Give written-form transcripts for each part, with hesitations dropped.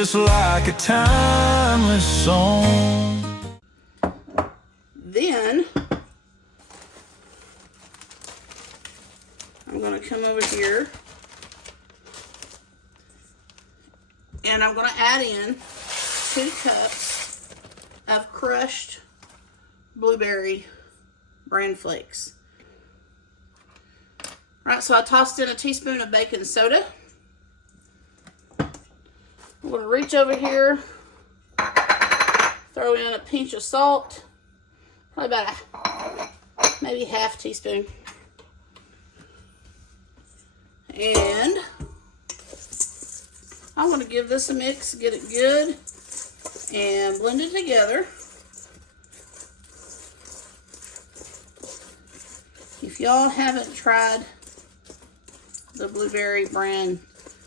just like a timeless song. Then I'm going to come over here and I'm going to add in 2 cups of crushed blueberry bran flakes. All right, so I tossed in a teaspoon of baking soda. I'm going to reach over here, throw in a pinch of salt, probably about maybe half teaspoon. And I'm going to give this a mix, get it good, and blend it together. If y'all haven't tried the blueberry bran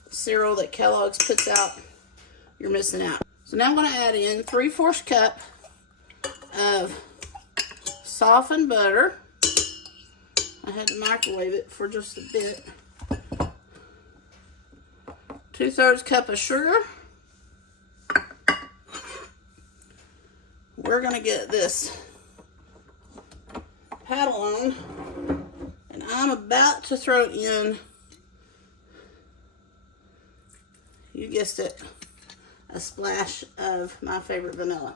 cereal that Kellogg's puts out, you're missing out. So now I'm going to add in 3/4 cup of softened butter. I had to microwave it for just a bit. 2/3 cup of sugar. We're going to get this paddle on, and I'm about to throw in, you guessed it, a splash of my favorite vanilla.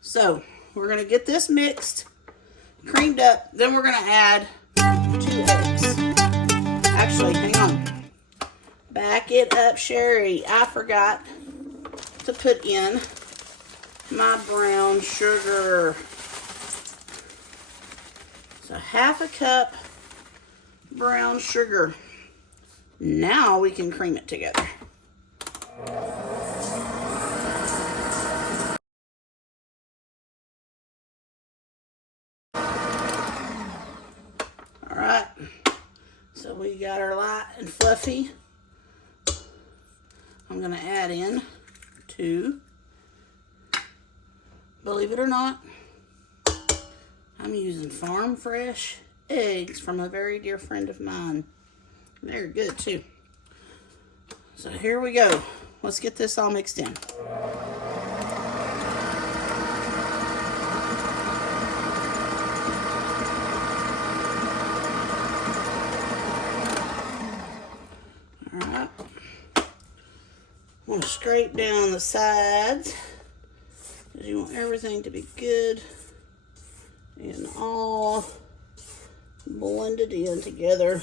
So we're going to get this mixed, creamed up, then we're going to add 2 eggs. Actually, hang on. Back it up, Sherry. I forgot to put in my brown sugar. So 1/2 cup brown sugar. Now we can cream it together. All right, so we got our light and fluffy. I'm gonna add in 2, believe it or not, I'm using farm fresh eggs from a very dear friend of mine. They're good too. So here we go. Let's get this all mixed in. All right. I'm going to scrape down the sides because you want everything to be good and all blended in together.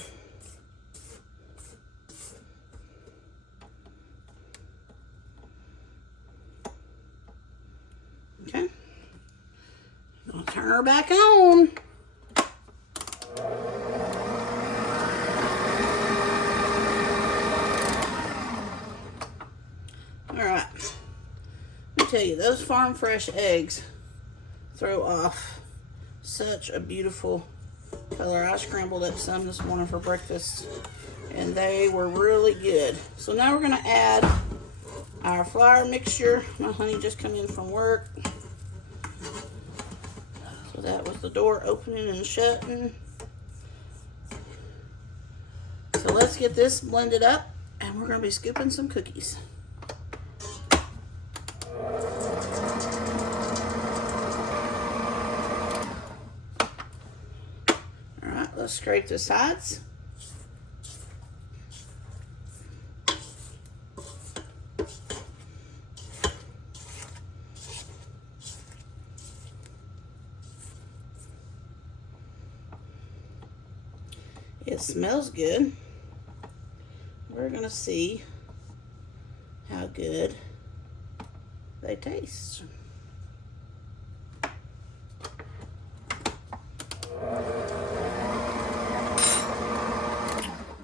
Okay, I'm gonna turn her back on. All right, let me tell you, those farm fresh eggs throw off such a beautiful color. I scrambled up some this morning for breakfast and they were really good. So now we're gonna add our flour mixture. My honey just come in from work. So that was the door opening and shutting. So let's get this blended up and we're gonna be scooping some cookies. All right, let's scrape the sides. It smells good. We're gonna see how good they taste.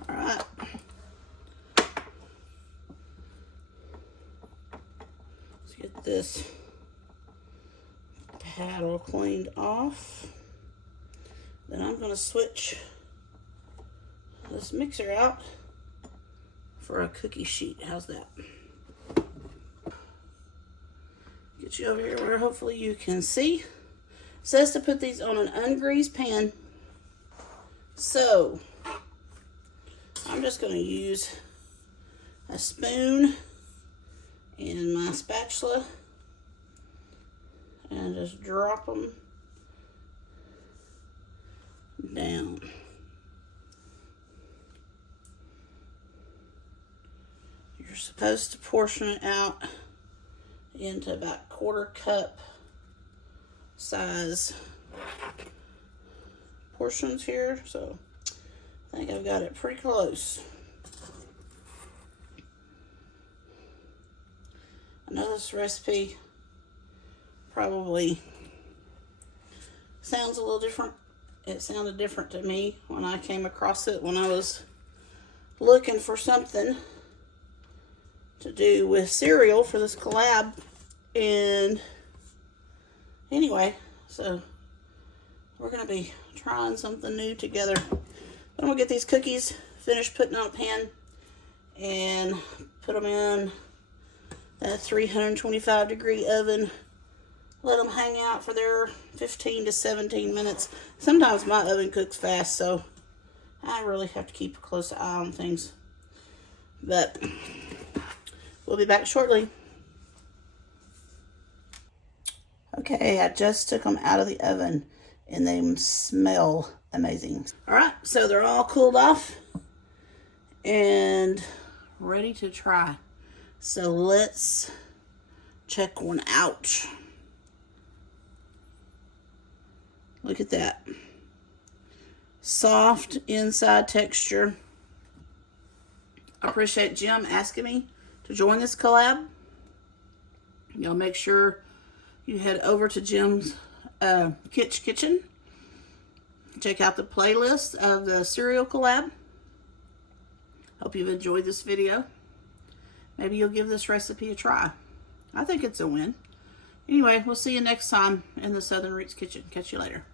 All right. Let's get this paddle cleaned off. Then I'm gonna switch this mixer out for a cookie sheet. How's that? Get you over here where hopefully you can see. It says to put these on an ungreased pan. So I'm just going to use a spoon in my spatula and just drop them down. You're supposed to portion it out into about 1/4 cup size portions here, so I think I've got it pretty close. I know this recipe probably sounds a little different. It sounded different to me when I came across it when I was looking for something to do with cereal for this collab. And anyway, so we're going to be trying something new together. I'm going to get these cookies finished putting on a pan and put them in that 325-degree oven. Let them hang out for their 15 to 17 minutes. Sometimes my oven cooks fast, so I really have to keep a close eye on things. But we'll be back shortly. Okay, I just took them out of the oven and they smell amazing. All right, so they're all cooled off and ready to try. So let's check one out. Look at that. Soft inside texture. I appreciate Jim asking me to join this collab. Y'all make sure you head over to Jim's kitchen. Check out the playlist of the cereal collab. Hope you've enjoyed this video. Maybe you'll give this recipe a try. I think it's a win. Anyway, we'll see you next time in the Southern Roots Kitchen. Catch you later.